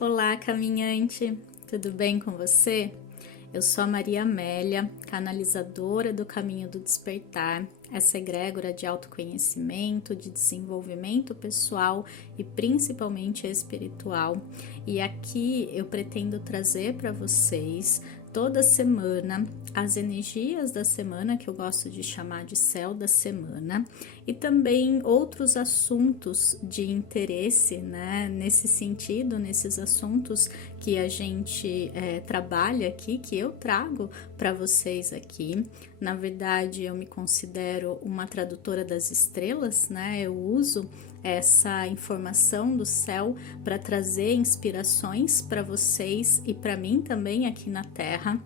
Olá, caminhante, tudo bem com você? Eu sou a Maria Amélia, canalizadora do Caminho do Despertar, essa egrégora de autoconhecimento, de desenvolvimento pessoal e principalmente espiritual. E aqui eu pretendo trazer para vocês toda semana as energias da semana, que eu gosto de chamar de céu da semana, e também outros assuntos de interesse, né? Nesse sentido, nesses assuntos que a gente trabalha aqui, que eu trago para vocês aqui. Na verdade, eu me considero uma tradutora das estrelas, né? Eu uso essa informação do céu para trazer inspirações para vocês e para mim também aqui na Terra.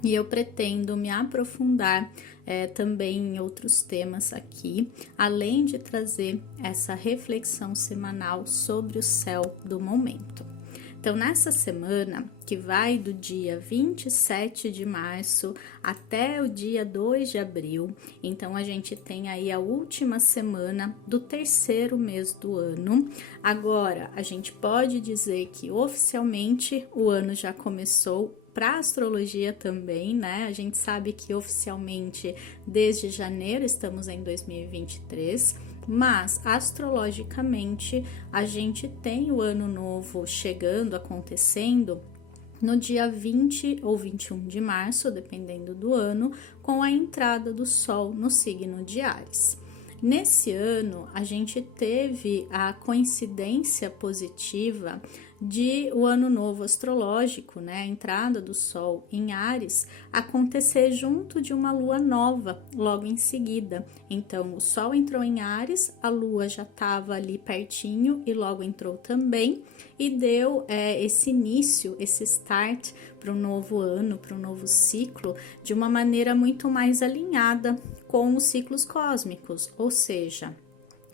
E eu pretendo me aprofundar também em outros temas aqui, além de trazer essa reflexão semanal sobre o céu do momento. Então, nessa semana, que vai do dia 27 de março até o dia 2 de abril, então a gente tem aí a última semana do terceiro mês do ano. Agora, a gente pode dizer que oficialmente o ano já começou para a astrologia também, né? A gente sabe que oficialmente desde janeiro estamos em 2023, mas astrologicamente a gente tem o ano novo chegando, acontecendo no dia 20 ou 21 de março, dependendo do ano, com a entrada do Sol no signo de Áries. Nesse ano, a gente teve a coincidência positiva de o ano novo astrológico, né, a entrada do Sol em Áries, acontecer junto de uma lua nova logo em seguida. Então, o Sol entrou em Áries, a lua já estava ali pertinho e logo entrou também, e deu esse início, esse start para um novo ano, para um novo ciclo, de uma maneira muito mais alinhada com os ciclos cósmicos, ou seja,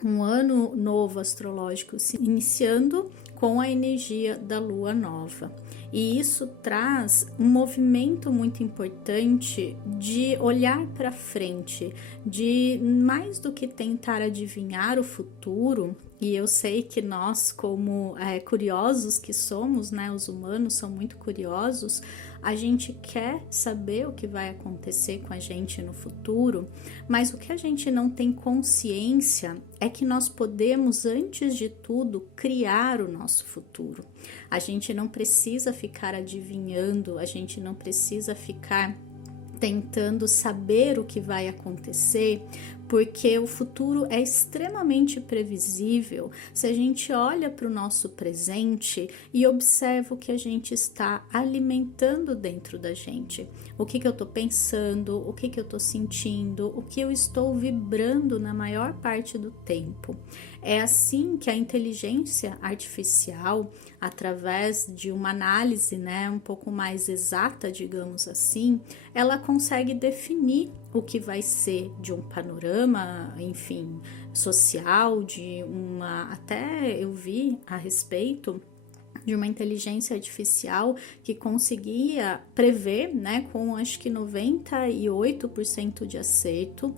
um ano novo astrológico se iniciando com a energia da lua nova. E isso traz um movimento muito importante de olhar para frente, de mais do que tentar adivinhar o futuro. E eu sei que nós, como curiosos que somos, né, os humanos são muito curiosos, a gente quer saber o que vai acontecer com a gente no futuro, mas o que a gente não tem consciência é que nós podemos, antes de tudo, criar o nosso futuro. A gente não precisa ficar adivinhando, a gente não precisa ficar tentando saber o que vai acontecer, porque o futuro é extremamente previsível se a gente olha para o nosso presente e observa o que a gente está alimentando dentro da gente. O que eu estou pensando, o que eu estou sentindo, o que eu estou vibrando na maior parte do tempo. É assim que a inteligência artificial, através de uma análise, né, um pouco mais exata, digamos assim, ela consegue definir o que vai ser de um panorama, enfim, social, até eu vi a respeito de uma inteligência artificial que conseguia prever, né, com acho que 98% de acerto,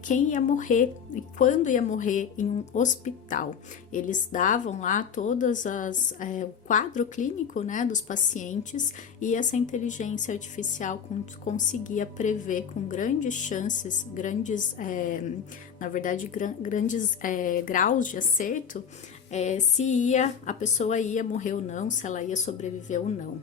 quem ia morrer e quando ia morrer em um hospital. Eles davam lá todas o quadro clínico, né, dos pacientes, e essa inteligência artificial conseguia prever com grandes chances, grandes graus de acerto, se a pessoa ia morrer ou não, se ela ia sobreviver ou não.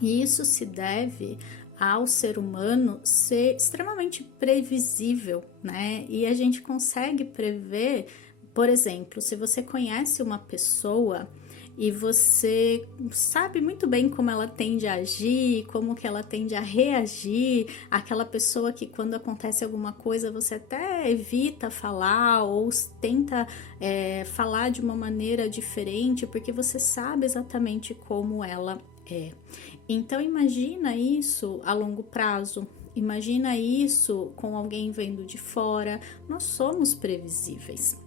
E isso se deve ao ser humano ser extremamente previsível, né? E a gente consegue prever, por exemplo, se você conhece uma pessoa e você sabe muito bem como ela tende a agir, como que ela tende a reagir, aquela pessoa que quando acontece alguma coisa você até evita falar ou tenta falar de uma maneira diferente, porque você sabe exatamente como ela é. Então imagina isso a longo prazo, imagina isso com alguém vendo de fora. Nós somos previsíveis.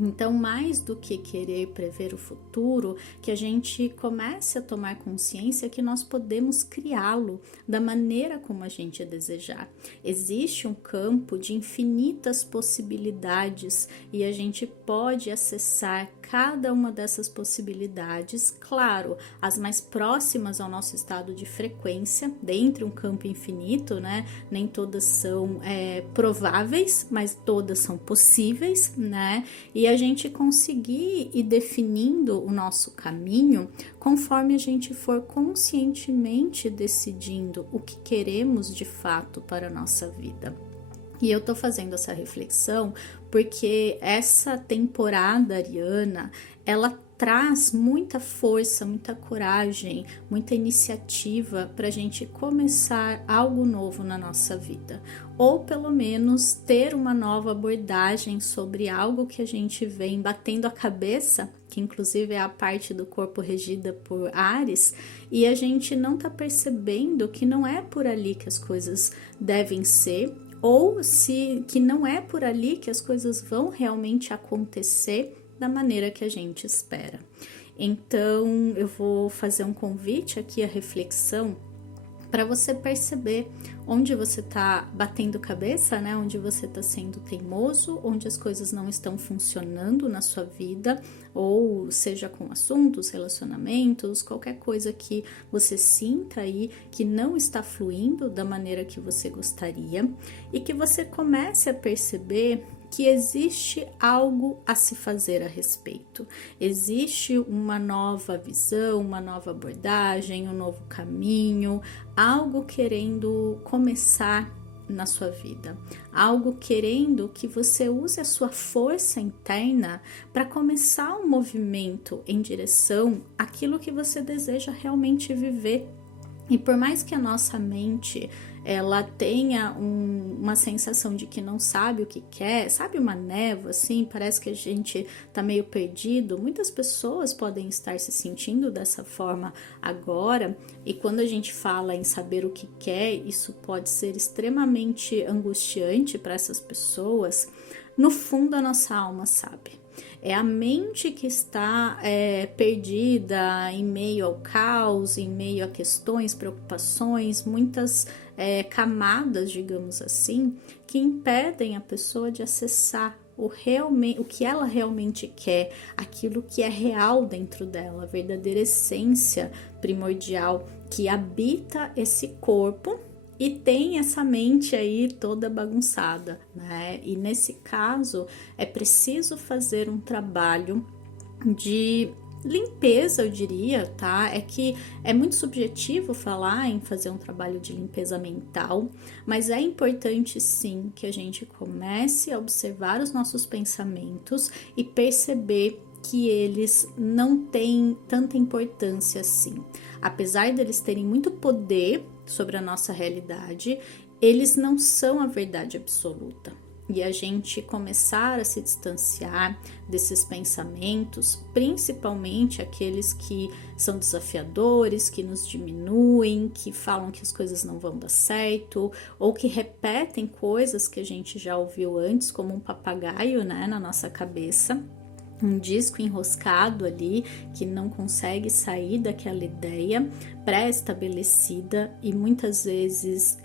Então, mais do que querer prever o futuro, que a gente comece a tomar consciência que nós podemos criá-lo da maneira como a gente desejar. Existe um campo de infinitas possibilidades e a gente pode acessar cada uma dessas possibilidades, claro, as mais próximas ao nosso estado de frequência, dentro de um campo infinito, né? Nem todas são prováveis, mas todas são possíveis, né? E a gente conseguir ir definindo o nosso caminho conforme a gente for conscientemente decidindo o que queremos de fato para a nossa vida. E eu tô fazendo essa reflexão porque essa temporada ariana, ela traz muita força, muita coragem, muita iniciativa para a gente começar algo novo na nossa vida. Ou pelo menos ter uma nova abordagem sobre algo que a gente vem batendo a cabeça, que inclusive é a parte do corpo regida por Áries, e a gente não tá percebendo que não é por ali que as coisas devem ser, ou se que não é por ali que as coisas vão realmente acontecer da maneira que a gente espera. Então, eu vou fazer um convite aqui à reflexão para você perceber onde você está batendo cabeça, né? Onde você está sendo teimoso, onde as coisas não estão funcionando na sua vida, ou seja com assuntos, relacionamentos, qualquer coisa que você sinta aí que não está fluindo da maneira que você gostaria, e que você comece a perceber que existe algo a se fazer a respeito. Existe uma nova visão, uma nova abordagem, um novo caminho, algo querendo começar na sua vida, algo querendo que você use a sua força interna para começar um movimento em direção àquilo que você deseja realmente viver. E por mais que a nossa mente ela tenha uma sensação de que não sabe o que quer, sabe, uma névoa assim, parece que a gente tá meio perdido, muitas pessoas podem estar se sentindo dessa forma agora, e quando a gente fala em saber o que quer, isso pode ser extremamente angustiante para essas pessoas. No fundo a nossa alma sabe. É a mente que está perdida em meio ao caos, em meio a questões, preocupações, muitas camadas, digamos assim, que impedem a pessoa de acessar o que ela realmente quer, aquilo que é real dentro dela, a verdadeira essência primordial que habita esse corpo e tem essa mente aí toda bagunçada, né? E nesse caso é preciso fazer um trabalho de limpeza, eu diria, tá? É que é muito subjetivo falar em fazer um trabalho de limpeza mental, mas é importante sim que a gente comece a observar os nossos pensamentos e perceber que eles não têm tanta importância assim. Apesar deles terem muito poder sobre a nossa realidade, eles não são a verdade absoluta. E a gente começar a se distanciar desses pensamentos, principalmente aqueles que são desafiadores, que nos diminuem, que falam que as coisas não vão dar certo, ou que repetem coisas que a gente já ouviu antes, como um papagaio, né, na nossa cabeça. Um disco enroscado ali que não consegue sair daquela ideia pré-estabelecida, e muitas vezes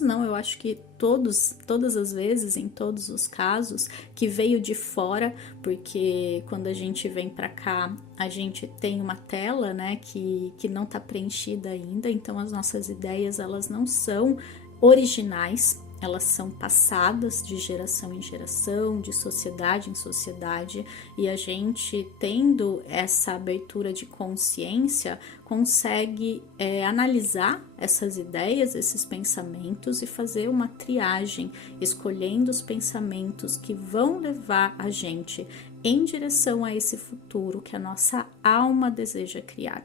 não, eu acho que todas as vezes, em todos os casos, que veio de fora, porque quando a gente vem para cá, a gente tem uma tela, né, que não está preenchida ainda, então as nossas ideias, elas não são originais, elas são passadas de geração em geração, de sociedade em sociedade, e a gente, tendo essa abertura de consciência, consegue analisar essas ideias, esses pensamentos, e fazer uma triagem, escolhendo os pensamentos que vão levar a gente em direção a esse futuro que a nossa alma deseja criar.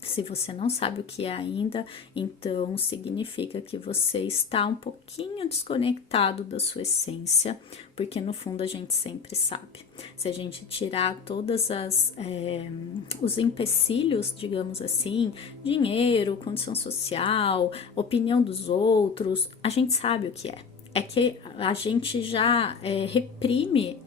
Se você não sabe o que é ainda, então significa que você está um pouquinho desconectado da sua essência, porque no fundo a gente sempre sabe. Se a gente tirar todas os empecilhos, digamos assim, dinheiro, condição social, opinião dos outros, a gente sabe o que é. é que a gente já reprime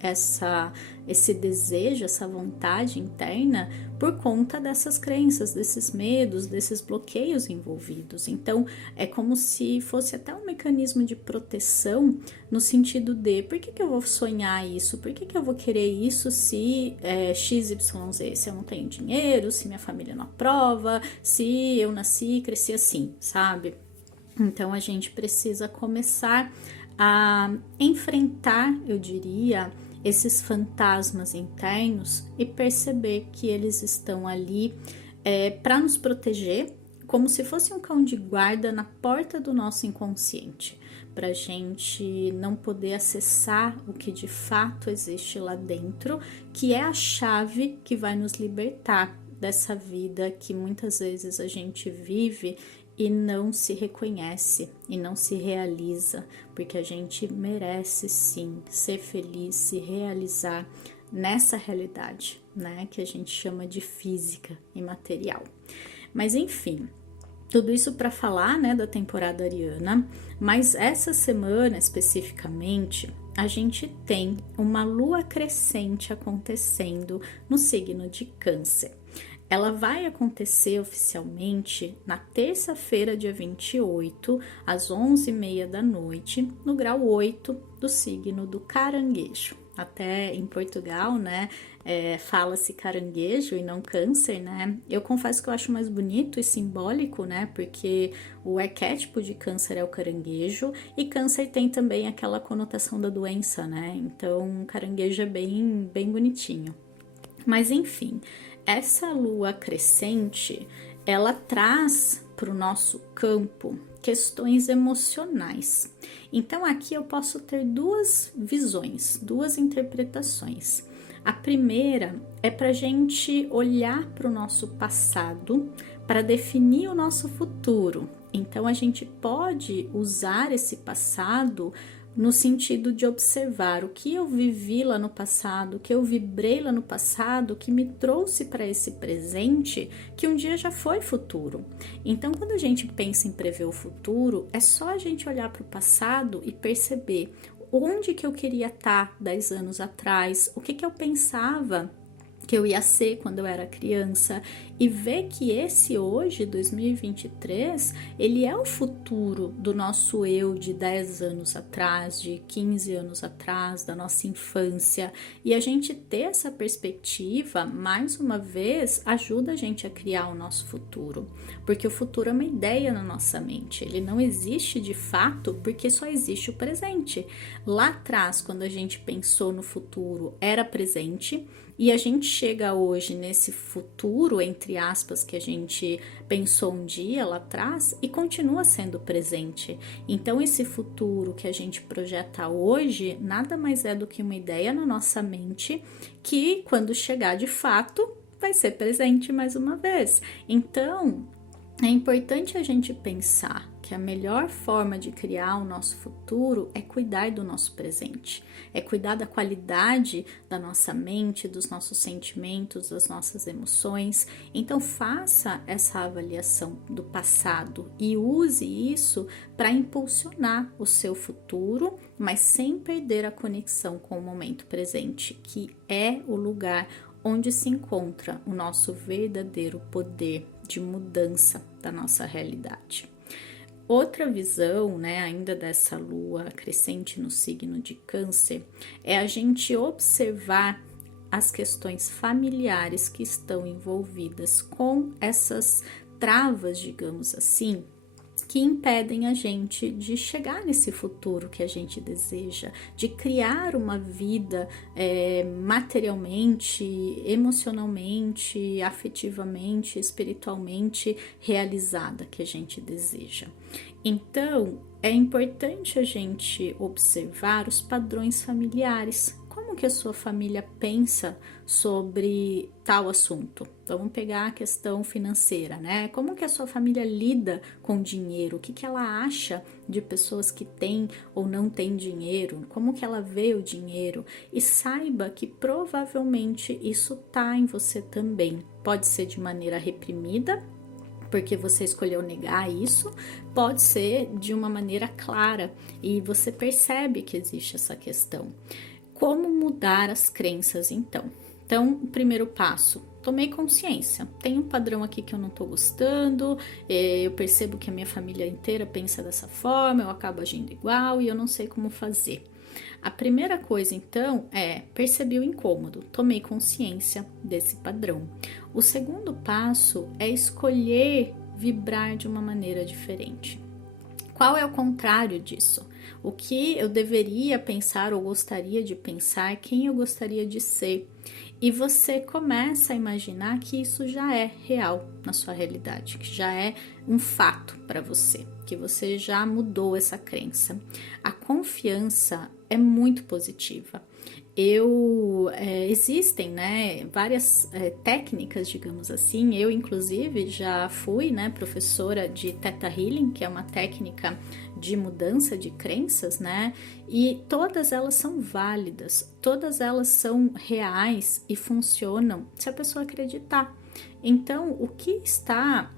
esse desejo, essa vontade interna por conta dessas crenças, desses medos, desses bloqueios envolvidos. Então, é como se fosse até um mecanismo de proteção no sentido de por que eu vou sonhar isso? Por que eu vou querer isso se XYZ, se eu não tenho dinheiro, se minha família não aprova, se eu nasci e cresci assim, sabe? Então, a gente precisa começar a enfrentar, eu diria, esses fantasmas internos e perceber que eles estão ali para nos proteger, como se fosse um cão de guarda na porta do nosso inconsciente, para a gente não poder acessar o que de fato existe lá dentro, que é a chave que vai nos libertar dessa vida que muitas vezes a gente vive e não se reconhece e não se realiza, porque a gente merece sim ser feliz, se realizar nessa realidade, né, que a gente chama de física e material. Mas enfim, tudo isso para falar, né, da temporada ariana, mas essa semana especificamente a gente tem uma lua crescente acontecendo no signo de Câncer. Ela vai acontecer oficialmente na terça-feira, dia 28, às 11h30 da noite, no grau 8 do signo do Caranguejo. Até em Portugal, né, fala-se caranguejo e não câncer, né? Eu confesso que eu acho mais bonito e simbólico, né, porque o arquétipo de câncer é o caranguejo e câncer tem também aquela conotação da doença, né? Então, caranguejo é bem, bem bonitinho. Mas enfim, essa lua crescente, ela traz para o nosso campo questões emocionais. Então aqui eu posso ter duas visões, duas interpretações. A primeira é para a gente olhar para o nosso passado para definir o nosso futuro. Então a gente pode usar esse passado no sentido de observar o que eu vivi lá no passado, o que eu vibrei lá no passado, que me trouxe para esse presente, que um dia já foi futuro. Então, quando a gente pensa em prever o futuro, é só a gente olhar para o passado e perceber onde que eu queria estar 10 anos atrás, o que eu pensava que eu ia ser quando eu era criança e ver que esse hoje, 2023, ele é o futuro do nosso eu de 10 anos atrás, de 15 anos atrás, da nossa infância. E a gente ter essa perspectiva, mais uma vez, ajuda a gente a criar o nosso futuro. Porque o futuro é uma ideia na nossa mente, ele não existe de fato porque só existe o presente. Lá atrás, quando a gente pensou no futuro, era presente, e a gente chega hoje nesse futuro, entre aspas, que a gente pensou um dia lá atrás e continua sendo presente. Então, esse futuro que a gente projeta hoje nada mais é do que uma ideia na nossa mente que, quando chegar de fato, vai ser presente mais uma vez. Então, é importante a gente pensar que a melhor forma de criar o nosso futuro é cuidar do nosso presente, é cuidar da qualidade da nossa mente, dos nossos sentimentos, das nossas emoções. Então faça essa avaliação do passado e use isso para impulsionar o seu futuro, mas sem perder a conexão com o momento presente, que é o lugar onde se encontra o nosso verdadeiro poder de mudança da nossa realidade. Outra visão, né, ainda dessa lua crescente no signo de Câncer, é a gente observar as questões familiares que estão envolvidas com essas travas, digamos assim, que impedem a gente de chegar nesse futuro que a gente deseja, de criar uma vida materialmente, emocionalmente, afetivamente, espiritualmente realizada que a gente deseja. Então, é importante a gente observar os padrões familiares. Como que a sua família pensa sobre tal assunto? Vamos pegar a questão financeira, né? Como que a sua família lida com dinheiro? O que que ela acha de pessoas que têm ou não têm dinheiro? Como que ela vê o dinheiro? E saiba que provavelmente isso tá em você também. Pode ser de maneira reprimida, porque você escolheu negar isso, pode ser de uma maneira clara e você percebe que existe essa questão. Como mudar as crenças, então? Então, o primeiro passo, tomei consciência. Tem um padrão aqui que eu não tô gostando, eu percebo que a minha família inteira pensa dessa forma, eu acabo agindo igual e eu não sei como fazer. A primeira coisa, então, é percebi o incômodo, tomei consciência desse padrão. O segundo passo é escolher vibrar de uma maneira diferente. Qual é o contrário disso? O que eu deveria pensar ou gostaria de pensar, quem eu gostaria de ser? E você começa a imaginar que isso já é real na sua realidade, que já é um fato para você, que você já mudou essa crença. A confiança é muito positiva. Existem, né, várias técnicas, digamos assim. Eu, inclusive, já fui, né, professora de Theta Healing, que é uma técnica de mudança de crenças, né, e todas elas são válidas, todas elas são reais e funcionam se a pessoa acreditar. Então, o que está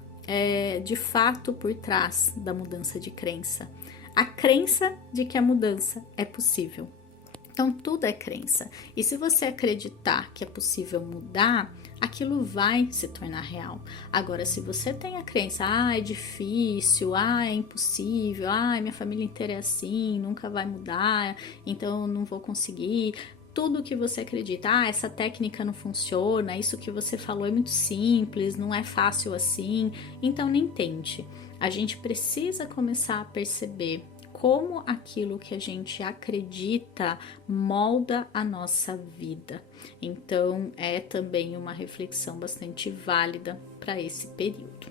de fato por trás da mudança de crença? A crença de que a mudança é possível. Então, tudo é crença. E se você acreditar que é possível mudar, aquilo vai se tornar real. Agora, se você tem a crença, é difícil, é impossível, minha família inteira é assim, nunca vai mudar, então eu não vou conseguir. Tudo que você acredita, essa técnica não funciona, isso que você falou é muito simples, não é fácil assim, então nem tente. A gente precisa começar a perceber como aquilo que a gente acredita molda a nossa vida. Então, é também uma reflexão bastante válida para esse período.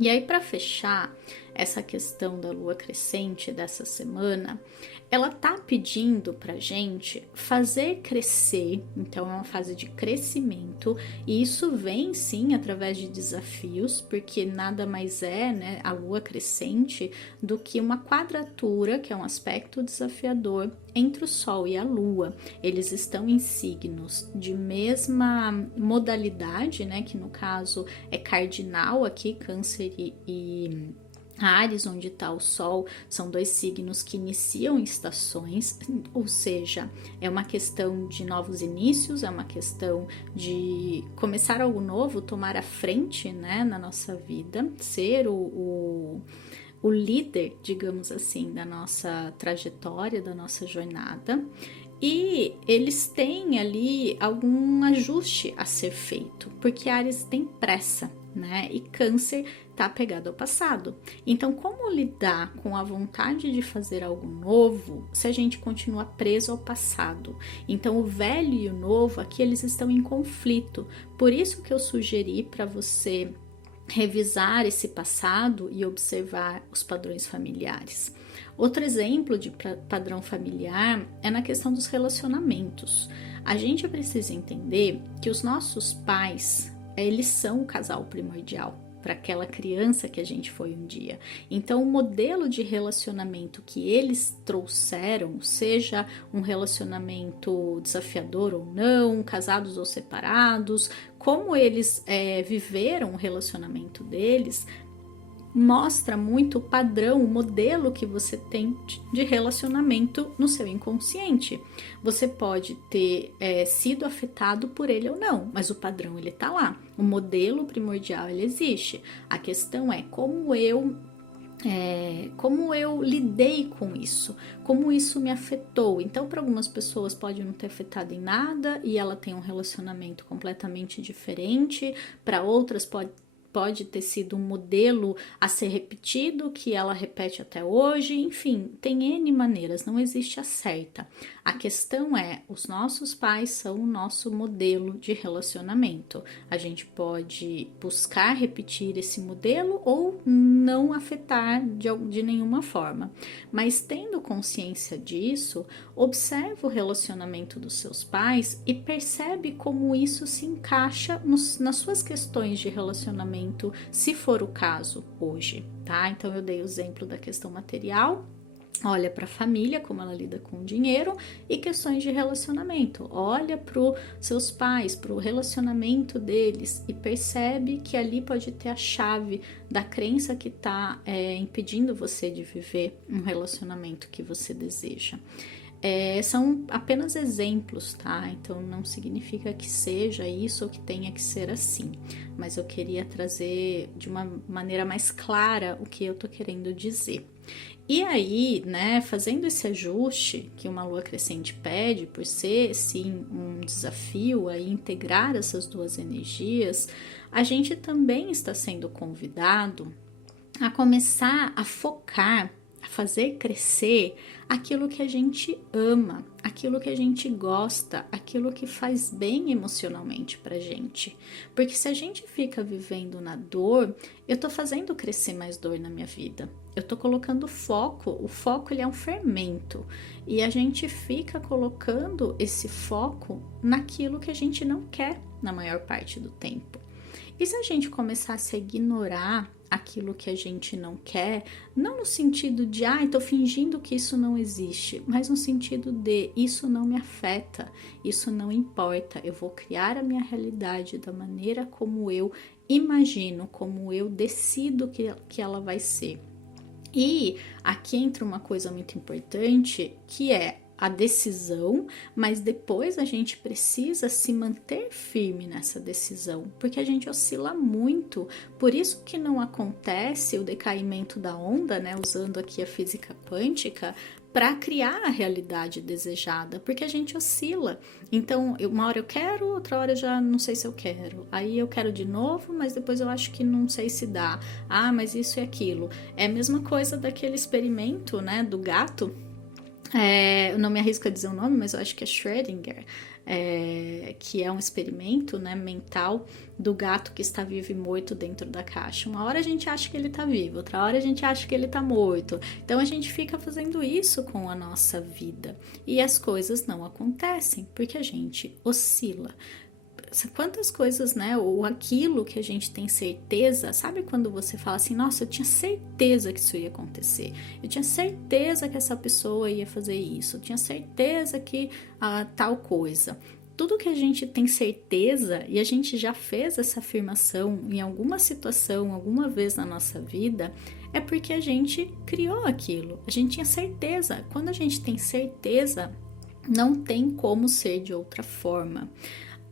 E aí, para fechar essa questão da lua crescente dessa semana, ela tá pedindo pra gente fazer crescer, então é uma fase de crescimento, e isso vem sim através de desafios, porque nada mais é, né, a lua crescente do que uma quadratura, que é um aspecto desafiador entre o Sol e a Lua. Eles estão em signos de mesma modalidade, né, que no caso é cardinal aqui, Câncer e Áries, onde está o Sol, são dois signos que iniciam estações, ou seja, é uma questão de novos inícios, é uma questão de começar algo novo, tomar a frente, né, na nossa vida, ser o líder, digamos assim, da nossa trajetória, da nossa jornada. E eles têm ali algum ajuste a ser feito, porque Áries tem pressa, né? E Câncer está apegado ao passado. Então, como lidar com a vontade de fazer algo novo se a gente continua preso ao passado? Então, o velho e o novo aqui eles estão em conflito. Por isso que eu sugeri para você revisar esse passado e observar os padrões familiares. Outro exemplo de padrão familiar é na questão dos relacionamentos. A gente precisa entender que os nossos pais, eles são o casal primordial para aquela criança que a gente foi um dia. Então, o modelo de relacionamento que eles trouxeram, seja um relacionamento desafiador ou não, casados ou separados, como eles viveram o relacionamento deles, mostra muito o padrão, o modelo que você tem de relacionamento no seu inconsciente. Você pode ter sido afetado por ele ou não, mas o padrão ele tá lá. O modelo primordial ele existe. A questão é como eu lidei com isso, como isso me afetou. Então, para algumas pessoas pode não ter afetado em nada e ela tem um relacionamento completamente diferente, para outras pode ter sido um modelo a ser repetido, que ela repete até hoje, enfim, tem N maneiras, não existe a certa. A questão é, os nossos pais são o nosso modelo de relacionamento. A gente pode buscar repetir esse modelo ou não afetar de nenhuma forma. Mas tendo consciência disso, observa o relacionamento dos seus pais e percebe como isso se encaixa nas suas questões de relacionamento, se for o caso hoje, tá? Então eu dei o exemplo da questão material. Olha para a família, como ela lida com o dinheiro e questões de relacionamento. Olha para os seus pais, para o relacionamento deles e percebe que ali pode ter a chave da crença que está impedindo você de viver um relacionamento que você deseja. São apenas exemplos, tá? Então não significa que seja isso ou que tenha que ser assim, mas eu queria trazer de uma maneira mais clara o que eu tô querendo dizer. E aí, né, fazendo esse ajuste que uma lua crescente pede, por ser sim um desafio a integrar essas duas energias, a gente também está sendo convidado a começar a focar, a fazer crescer aquilo que a gente ama, aquilo que a gente gosta, aquilo que faz bem emocionalmente pra gente. Porque se a gente fica vivendo na dor, eu tô fazendo crescer mais dor na minha vida. Eu tô colocando foco, o foco ele é um fermento e a gente fica colocando esse foco naquilo que a gente não quer na maior parte do tempo. E se a gente começasse a ignorar aquilo que a gente não quer, não no sentido de, tô fingindo que isso não existe, mas no sentido de, isso não me afeta, isso não importa, eu vou criar a minha realidade da maneira como eu imagino, como eu decido que ela vai ser. E aqui entra uma coisa muito importante, que é a decisão, mas depois a gente precisa se manter firme nessa decisão, porque a gente oscila muito, por isso que não acontece o decaimento da onda, né, usando aqui a física quântica, para criar a realidade desejada, porque a gente oscila. Então, uma hora eu quero, outra hora eu já não sei se eu quero. Aí eu quero de novo, mas depois eu acho que não sei se dá. Mas isso e aquilo. É a mesma coisa daquele experimento, né, do gato. Eu não me arrisco a dizer o nome, mas eu acho que é Schrödinger, que é um experimento, né, mental do gato que está vivo e morto dentro da caixa. Uma hora a gente acha que ele está vivo, outra hora a gente acha que ele está morto. Então a gente fica fazendo isso com a nossa vida e as coisas não acontecem porque a gente oscila. Quantas coisas, né, ou aquilo que a gente tem certeza, sabe quando você fala assim, nossa, eu tinha certeza que isso ia acontecer, eu tinha certeza que essa pessoa ia fazer isso, eu tinha certeza que tal coisa. Tudo que a gente tem certeza e a gente já fez essa afirmação em alguma situação, alguma vez na nossa vida, é porque a gente criou aquilo, a gente tinha certeza. Quando a gente tem certeza, não tem como ser de outra forma.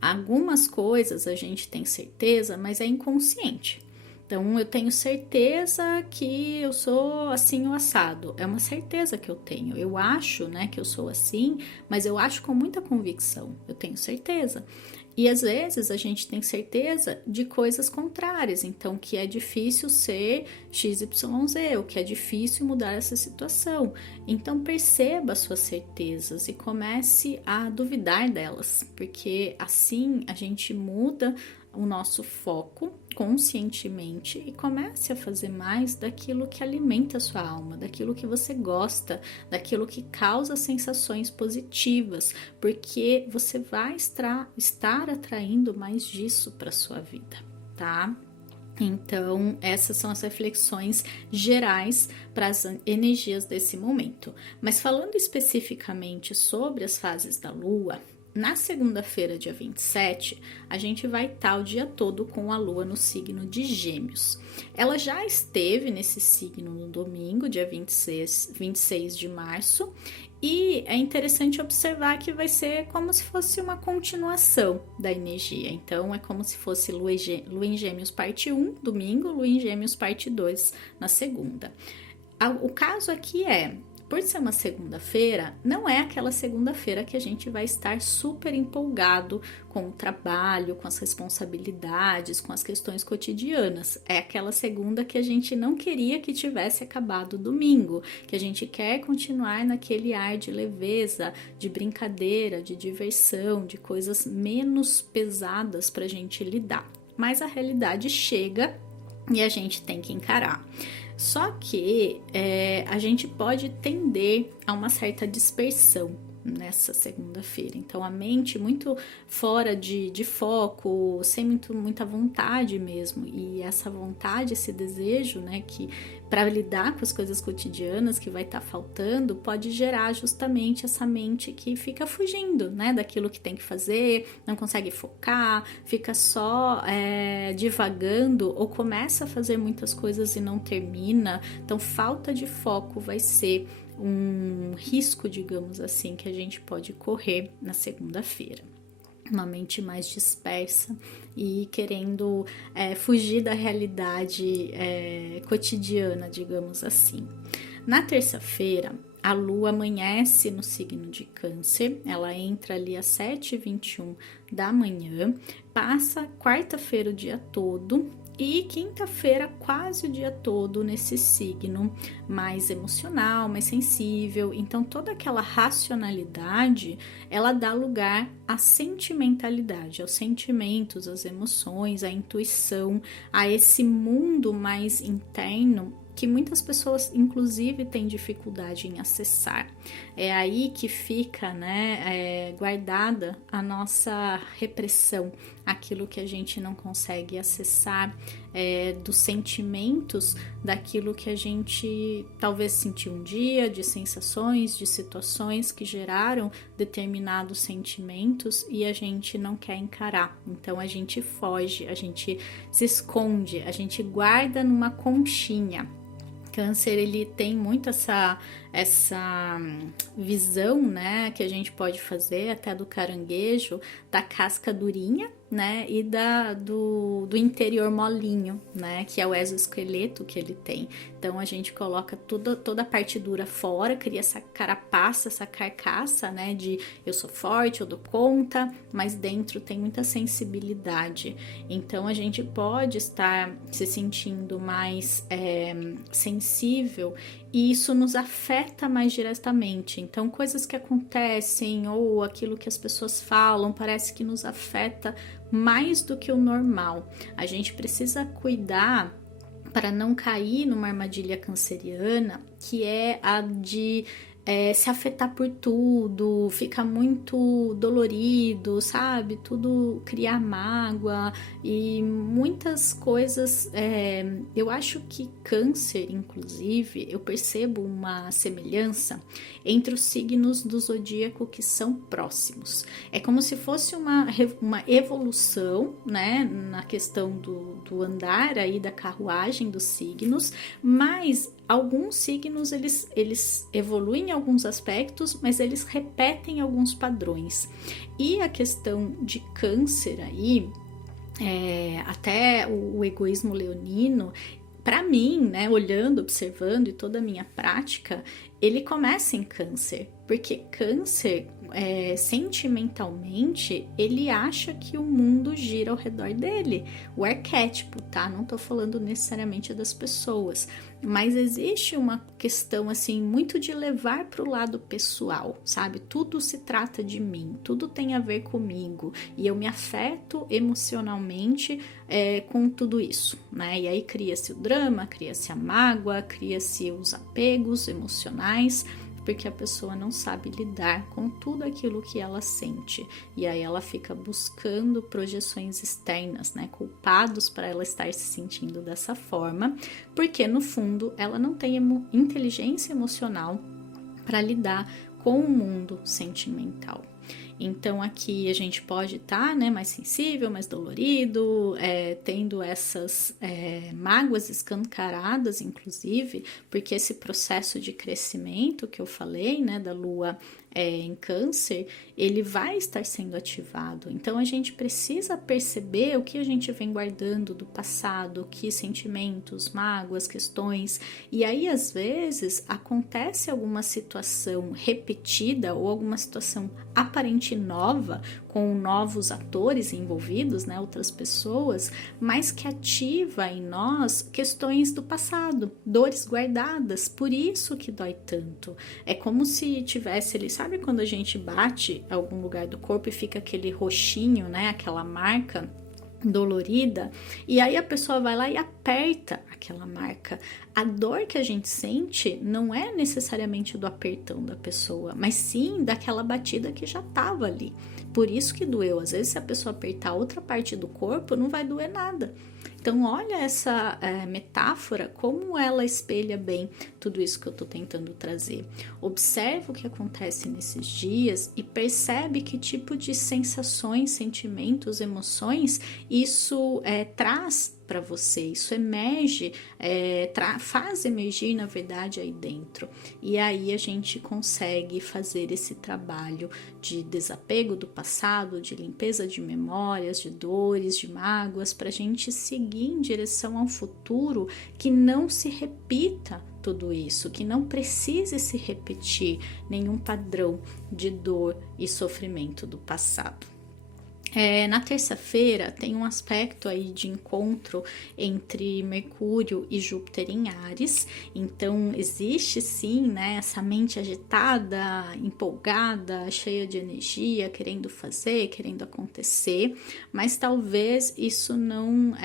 Algumas coisas a gente tem certeza, mas é inconsciente. Então, eu tenho certeza que eu sou assim o assado. É uma certeza que eu tenho. Eu acho, né, que eu sou assim, mas eu acho com muita convicção. Eu tenho certeza. E às vezes a gente tem certeza de coisas contrárias, então que é difícil ser XYZ, ou que é difícil mudar essa situação. Então perceba as suas certezas e comece a duvidar delas, porque assim a gente muda o nosso foco conscientemente e comece a fazer mais daquilo que alimenta a sua alma, daquilo que você gosta, daquilo que causa sensações positivas, porque você vai estar atraindo mais disso para sua vida, tá? Então, essas são as reflexões gerais para as energias desse momento. Mas falando especificamente sobre as fases da Lua, na segunda-feira, dia 27, a gente vai estar o dia todo com a Lua no signo de Gêmeos. Ela já esteve nesse signo no domingo, dia 26 de março, e é interessante observar que vai ser como se fosse uma continuação da energia. Então, é como se fosse Lua em Gêmeos parte 1, domingo, Lua em Gêmeos parte 2, na segunda. O caso aqui é, por ser uma segunda-feira, não é aquela segunda-feira que a gente vai estar super empolgado com o trabalho, com as responsabilidades, com as questões cotidianas. É aquela segunda que a gente não queria que tivesse acabado domingo, que a gente quer continuar naquele ar de leveza, de brincadeira, de diversão, de coisas menos pesadas para a gente lidar. Mas a realidade chega e a gente tem que encarar. Só que a gente pode tender a uma certa dispersão, nessa segunda-feira. Então a mente muito fora de foco, sem muita vontade mesmo. E essa vontade, esse desejo, né, que para lidar com as coisas cotidianas que vai estar faltando, pode gerar justamente essa mente que fica fugindo, né, daquilo que tem que fazer, não consegue focar, fica só divagando ou começa a fazer muitas coisas e não termina. Então falta de foco vai ser um risco, digamos assim, que a gente pode correr na segunda-feira. Uma mente mais dispersa e querendo fugir da realidade cotidiana, digamos assim. Na terça-feira, a Lua amanhece no signo de Câncer, ela entra ali às 7h21 da manhã, passa quarta-feira o dia todo e quinta-feira quase o dia todo nesse signo mais emocional, mais sensível. Então toda aquela racionalidade, ela dá lugar à sentimentalidade, aos sentimentos, às emoções, à intuição, a esse mundo mais interno que muitas pessoas, inclusive, têm dificuldade em acessar. É aí que fica, né, guardada a nossa repressão, aquilo que a gente não consegue acessar, dos sentimentos, daquilo que a gente talvez sentiu um dia, de sensações, de situações que geraram determinados sentimentos e a gente não quer encarar. Então a gente foge, a gente se esconde, a gente guarda numa conchinha. Câncer, ele tem muito essa visão, né, que a gente pode fazer até do caranguejo, da casca durinha, né, e do interior molinho, né, que é o exoesqueleto que ele tem. Então a gente coloca toda a parte dura fora, cria essa carapaça, essa carcaça, né, de eu sou forte, eu dou conta, mas dentro tem muita sensibilidade. Então a gente pode estar se sentindo mais sensível e isso nos afeta mais diretamente. Então, coisas que acontecem ou aquilo que as pessoas falam parece que nos afeta mais do que o normal. A gente precisa cuidar para não cair numa armadilha canceriana, que é a de se afetar por tudo, fica muito dolorido, sabe? Tudo criar mágoa e muitas coisas. Eu acho que Câncer, inclusive, eu percebo uma semelhança entre os signos do zodíaco que são próximos. É como se fosse uma evolução, né? Na questão do andar aí da carruagem dos signos, mas alguns signos eles evoluem em alguns aspectos, mas eles repetem alguns padrões. E a questão de Câncer aí, até o egoísmo leonino, para mim, né, olhando, observando e toda a minha prática, ele começa em Câncer, porque Câncer, sentimentalmente, ele acha que o mundo gira ao redor dele, o arquétipo, tá? Não tô falando necessariamente das pessoas, mas existe uma questão, assim, muito de levar para o lado pessoal, sabe? Tudo se trata de mim, tudo tem a ver comigo, e eu me afeto emocionalmente com tudo isso, né? E aí cria-se o drama, cria-se a mágoa, cria-se os apegos emocionais, porque a pessoa não sabe lidar com tudo aquilo que ela sente. E aí ela fica buscando projeções externas, né? Culpados para ela estar se sentindo dessa forma, porque no fundo ela não tem inteligência emocional para lidar com o mundo sentimental. Então aqui a gente pode estar, né, mais sensível, mais dolorido, tendo essas mágoas escancaradas, inclusive, porque esse processo de crescimento que eu falei, né, da Lua em Câncer, ele vai estar sendo ativado. Então a gente precisa perceber o que a gente vem guardando do passado, que sentimentos, mágoas, questões, e aí às vezes acontece alguma situação repetida ou alguma situação aparente nova, com novos atores envolvidos, né, outras pessoas, mas que ativa em nós questões do passado, dores guardadas, por isso que dói tanto. É como se tivesse ali, sabe quando a gente bate em algum lugar do corpo e fica aquele roxinho, né, aquela marca? dolorida, e aí a pessoa vai lá e aperta aquela marca. A dor que a gente sente não é necessariamente do apertão da pessoa, mas sim daquela batida que já estava ali. Por isso que doeu. Às vezes, se a pessoa apertar outra parte do corpo, não vai doer nada. Então, olha essa metáfora, como ela espelha bem tudo isso que eu estou tentando trazer. Observa o que acontece nesses dias e percebe que tipo de sensações, sentimentos, emoções isso traz para você, isso emerge, faz emergir, na verdade, aí dentro. E aí a gente consegue fazer esse trabalho de desapego do passado, de limpeza de memórias, de dores, de mágoas, para a gente seguir em direção ao futuro, que não se repita tudo isso, que não precise se repetir nenhum padrão de dor e sofrimento do passado. Na terça-feira tem um aspecto aí de encontro entre Mercúrio e Júpiter em Áries, então existe sim, né, essa mente agitada, empolgada, cheia de energia, querendo fazer, querendo acontecer, mas talvez isso não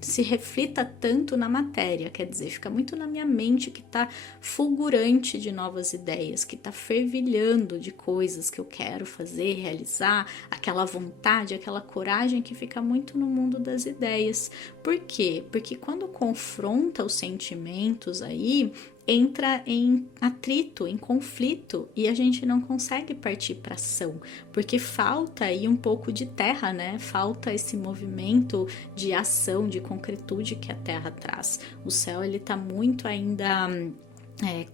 se reflita tanto na matéria, quer dizer, fica muito na minha mente que está fulgurante de novas ideias, que está fervilhando de coisas que eu quero fazer, realizar, aquela vontade, aquela coragem que fica muito no mundo das ideias. Por quê? Porque quando confronta os sentimentos aí, entra em atrito, em conflito, e a gente não consegue partir para ação, porque falta aí um pouco de terra, né? Falta esse movimento de ação, de concretude que a terra traz. O céu, ele tá muito ainda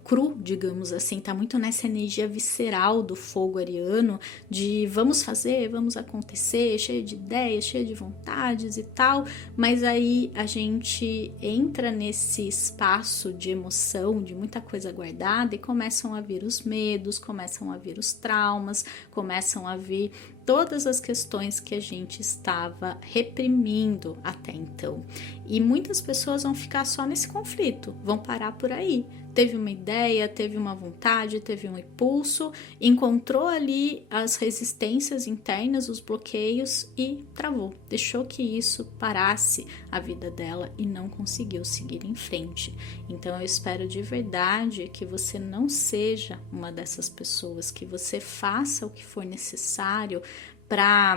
cru, digamos assim, tá muito nessa energia visceral do fogo ariano, de vamos fazer, vamos acontecer, cheio de ideias, cheio de vontades e tal, mas aí a gente entra nesse espaço de emoção, de muita coisa guardada, e começam a vir os medos, começam a vir os traumas, começam a vir todas as questões que a gente estava reprimindo até então. E muitas pessoas vão ficar só nesse conflito, vão parar por aí. Teve uma ideia, teve uma vontade, teve um impulso, encontrou ali as resistências internas, os bloqueios e travou. Deixou que isso parasse a vida dela e não conseguiu seguir em frente. Então eu espero de verdade que você não seja uma dessas pessoas, que você faça o que for necessário para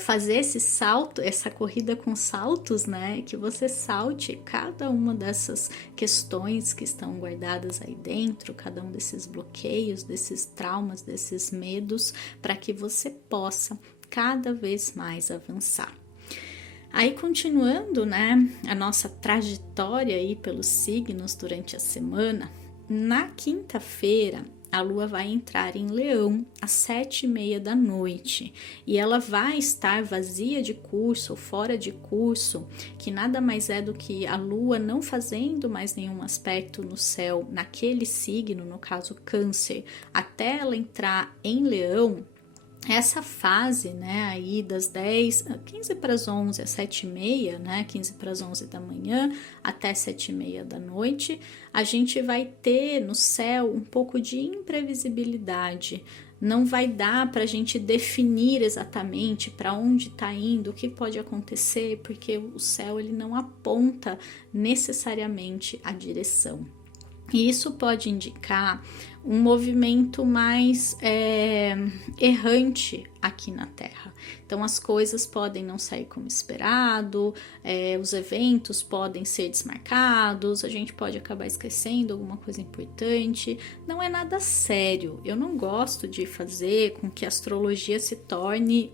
fazer esse salto, essa corrida com saltos, né? Que você salte cada uma dessas questões que estão guardadas aí dentro, cada um desses bloqueios, desses traumas, desses medos, para que você possa cada vez mais avançar. Aí, continuando, né, a nossa trajetória aí pelos signos durante a semana, na quinta-feira, a Lua vai entrar em Leão às 7h30 da noite e ela vai estar vazia de curso ou fora de curso, que nada mais é do que a Lua não fazendo mais nenhum aspecto no céu naquele signo, no caso Câncer, até ela entrar em Leão. Essa fase, né, aí das 15 para as 11 às 7h30, né, 15 para as 11 da manhã até 7h30 da noite, a gente vai ter no céu um pouco de imprevisibilidade. Não vai dar para a gente definir exatamente para onde está indo, o que pode acontecer, porque o céu ele não aponta necessariamente a direção. E isso pode indicar um movimento mais errante aqui na Terra. Então as coisas podem não sair como esperado, os eventos podem ser desmarcados, a gente pode acabar esquecendo alguma coisa importante. Não é nada sério. Eu não gosto de fazer com que a astrologia se torne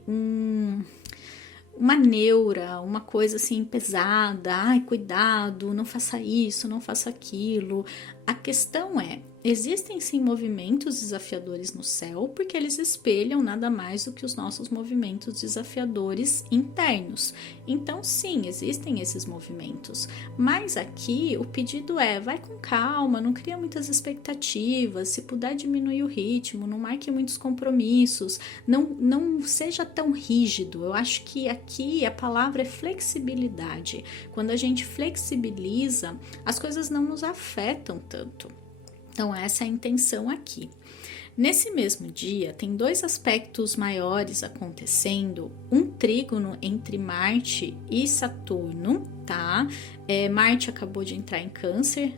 uma neura, uma coisa assim pesada, ai, cuidado, não faça isso, não faça aquilo. A questão é, existem sim movimentos desafiadores no céu, porque eles espelham nada mais do que os nossos movimentos desafiadores internos. Então sim, existem esses movimentos, mas aqui o pedido é, vai com calma, não cria muitas expectativas, se puder diminuir o ritmo, não marque muitos compromissos, não seja tão rígido. Eu acho que aqui a palavra é flexibilidade. Quando a gente flexibiliza, as coisas não nos afetam tanto. Então essa é a intenção aqui. Nesse mesmo dia, tem dois aspectos maiores acontecendo, um trígono entre Marte e Saturno, tá? Marte acabou de entrar em Câncer,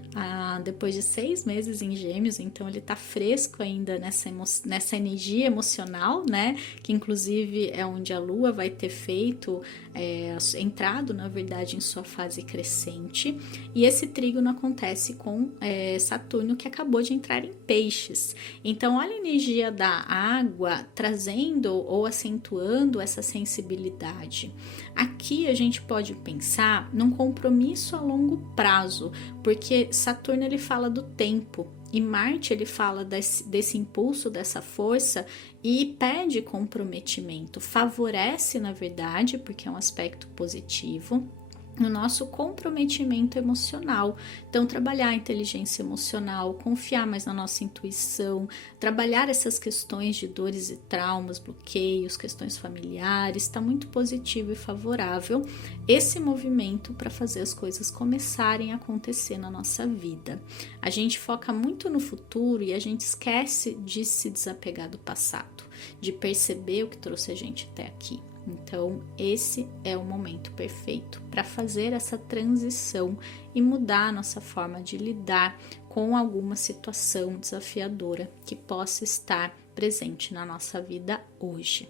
depois de 6 meses em Gêmeos, então ele tá fresco ainda nessa energia emocional, né? Que inclusive é onde a Lua vai ter feito, entrado, na verdade, em sua fase crescente. E esse trígono acontece com Saturno, que acabou de entrar em Peixes. Então, olha a energia da água trazendo ou acentuando essa sensibilidade. Aqui a gente pode pensar num compromisso a longo prazo, porque Saturno ele fala do tempo e Marte ele fala desse impulso, dessa força e pede comprometimento, favorece na verdade, porque é um aspecto positivo, no nosso comprometimento emocional. Então, trabalhar a inteligência emocional, confiar mais na nossa intuição, trabalhar essas questões de dores e traumas, bloqueios, questões familiares, está muito positivo e favorável esse movimento para fazer as coisas começarem a acontecer na nossa vida. A gente foca muito no futuro e a gente esquece de se desapegar do passado, de perceber o que trouxe a gente até aqui. Então, esse é o momento perfeito para fazer essa transição e mudar a nossa forma de lidar com alguma situação desafiadora que possa estar presente na nossa vida hoje.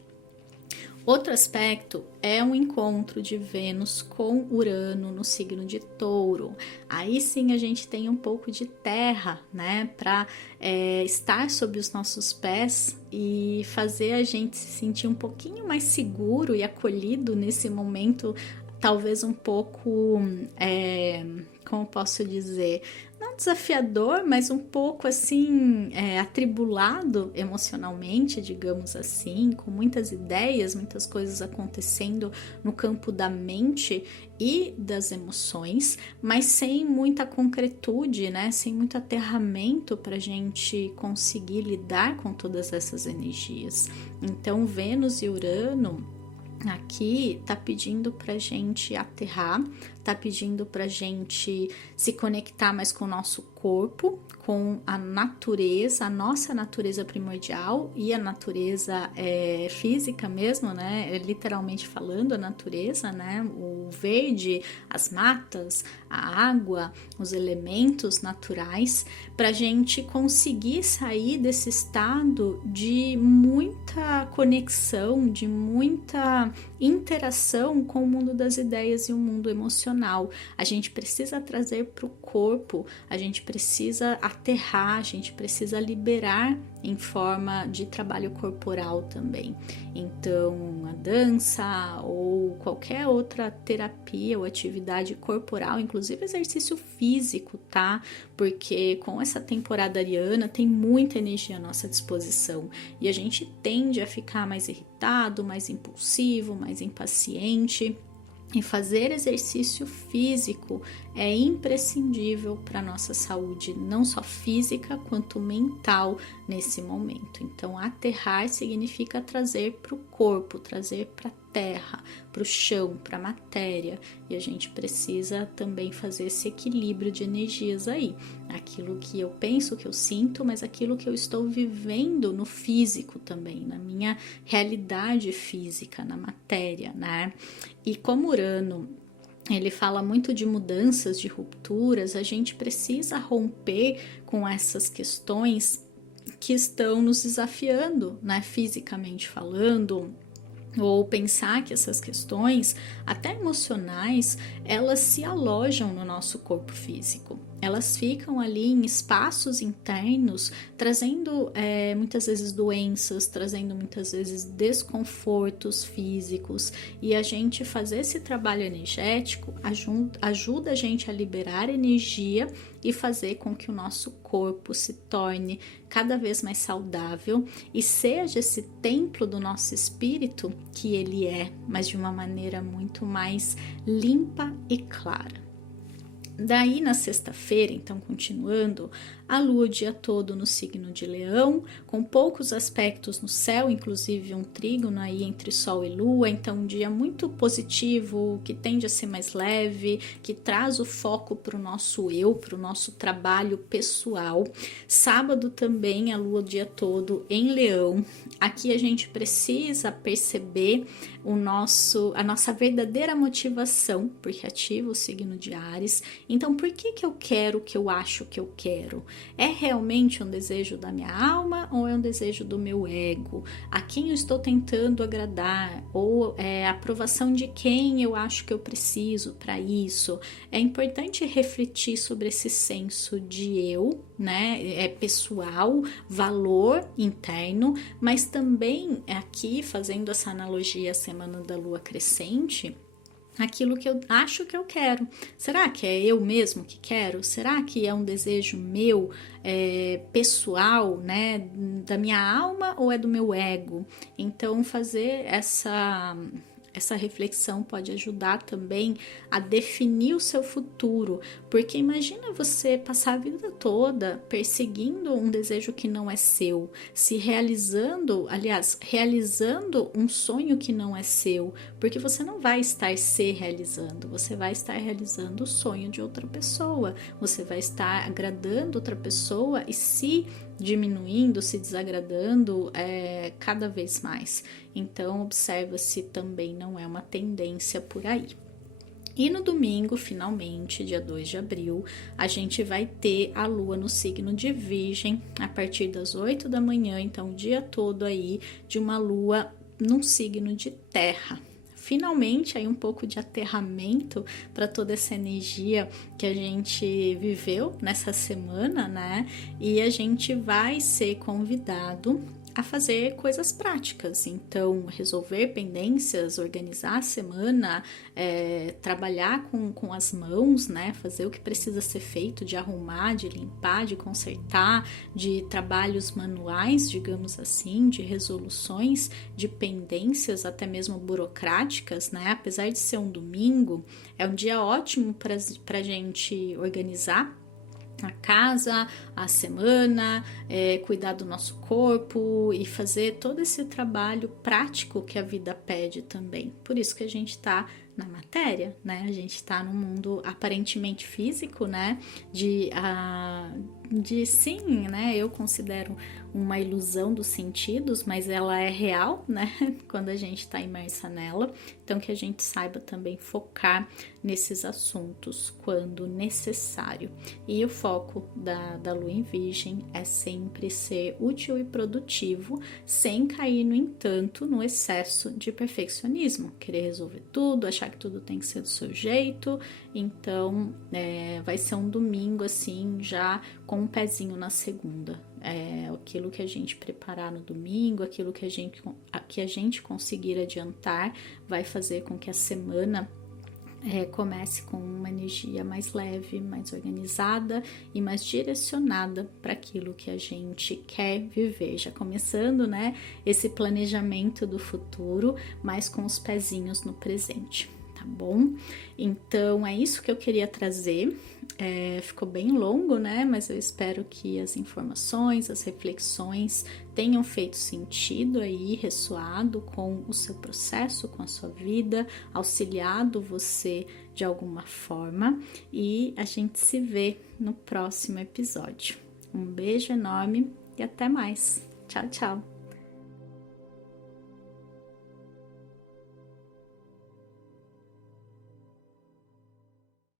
Outro aspecto é um encontro de Vênus com Urano no signo de Touro. Aí sim a gente tem um pouco de terra, né, para estar sob os nossos pés e fazer a gente se sentir um pouquinho mais seguro e acolhido nesse momento, talvez um pouco, como posso dizer, não desafiador, mas um pouco assim, atribulado emocionalmente, digamos assim, com muitas ideias, muitas coisas acontecendo no campo da mente e das emoções, mas sem muita concretude, né? Sem muito aterramento para a gente conseguir lidar com todas essas energias. Então, Vênus e Urano aqui tá pedindo pra gente aterrar, tá pedindo pra gente se conectar mais com o nosso corpo, com a natureza, a nossa natureza primordial e a natureza física mesmo, né? Literalmente falando, a natureza, né? O verde, as matas, a água, os elementos naturais, pra gente conseguir sair desse estado de muita conexão, de muita interação com o mundo das ideias e o mundo emocional. A gente precisa trazer para o corpo, a gente precisa aterrar, a gente precisa liberar em forma de trabalho corporal também. Então, a dança ou qualquer outra terapia ou atividade corporal, inclusive exercício físico, tá? Porque com essa temporada ariana tem muita energia à nossa disposição e a gente tende a ficar mais irritado, mais impulsivo, mais impaciente. E fazer exercício físico é imprescindível para a nossa saúde, não só física quanto mental nesse momento. Então, aterrar significa trazer para o corpo, trazer para a terra, para o chão, para a matéria. E a gente precisa também fazer esse equilíbrio de energias aí. Aquilo que eu penso, que eu sinto, mas aquilo que eu estou vivendo no físico também, na minha realidade física, na matéria, né? E como Urano, ele fala muito de mudanças, de rupturas, a gente precisa romper com essas questões que estão nos desafiando, né? Fisicamente falando, ou pensar que essas questões, até emocionais, elas se alojam no nosso corpo físico. Elas ficam ali em espaços internos, trazendo muitas vezes doenças, trazendo muitas vezes desconfortos físicos. E a gente fazer esse trabalho energético ajuda a gente a liberar energia e fazer com que o nosso corpo se torne cada vez mais saudável e seja esse templo do nosso espírito que ele é, mas de uma maneira muito mais limpa e clara. Daí na sexta-feira, então continuando, a lua o dia todo no signo de Leão, com poucos aspectos no céu, inclusive um trígono aí entre Sol e Lua, então um dia muito positivo, que tende a ser mais leve, que traz o foco para o nosso eu, para o nosso trabalho pessoal. Sábado também a lua o dia todo em Leão. Aqui a gente precisa perceber a nossa verdadeira motivação, porque ativa o signo de Áries. Então, por que eu quero o que eu acho que eu quero? É realmente um desejo da minha alma ou é um desejo do meu ego? A quem eu estou tentando agradar? Ou é a aprovação de quem eu acho que eu preciso para isso? É importante refletir sobre esse senso de eu, né? É pessoal, valor interno, mas também aqui, fazendo essa analogia à semana da lua crescente, aquilo que eu acho que eu quero. Será que é eu mesmo que quero? Será que é um desejo meu, pessoal, né, da minha alma, ou é do meu ego? Então, fazer essa reflexão pode ajudar também a definir o seu futuro, porque imagina você passar a vida toda perseguindo um desejo que não é seu, realizando um sonho que não é seu, porque você não vai estar se realizando, você vai estar realizando o sonho de outra pessoa, você vai estar agradando outra pessoa e se diminuindo, se desagradando cada vez mais. Então, observa se também não é uma tendência por aí. E no domingo, finalmente, dia 2 de abril, a gente vai ter a lua no signo de Virgem a partir das 8 da manhã, então o dia todo aí de uma lua num signo de terra. Finalmente, aí um pouco de aterramento para toda essa energia que a gente viveu nessa semana, né? E a gente vai ser convidado a fazer coisas práticas, então resolver pendências, organizar a semana, trabalhar com as mãos, né? Fazer o que precisa ser feito, de arrumar, de limpar, de consertar, de trabalhos manuais, digamos assim, de resoluções de pendências, até mesmo burocráticas, né? Apesar de ser um domingo, é um dia ótimo para a gente organizar a casa, a semana, cuidar do nosso corpo e fazer todo esse trabalho prático que a vida pede também. Por isso que a gente tá na matéria, né? A gente tá no mundo aparentemente físico, né? De sim, né? Eu considero uma ilusão dos sentidos, mas ela é real, né? Quando a gente está imersa nela. Então, que a gente saiba também focar nesses assuntos quando necessário. E o foco da lua em Virgem é sempre ser útil e produtivo, sem cair, no entanto, no excesso de perfeccionismo. Querer resolver tudo, achar que tudo tem que ser do seu jeito. Então, vai ser um domingo, assim, já com um pezinho na segunda. Aquilo que a gente preparar no domingo, aquilo que a gente conseguir adiantar, vai fazer com que a semana comece com uma energia mais leve, mais organizada e mais direcionada para aquilo que a gente quer viver. Já começando, né, esse planejamento do futuro, mas com os pezinhos no presente. Tá bom? Então é isso que eu queria trazer. Ficou bem longo, né? Mas eu espero que as informações, as reflexões tenham feito sentido aí, ressoado com o seu processo, com a sua vida, auxiliado você de alguma forma. E a gente se vê no próximo episódio. Um beijo enorme e até mais. Tchau, tchau!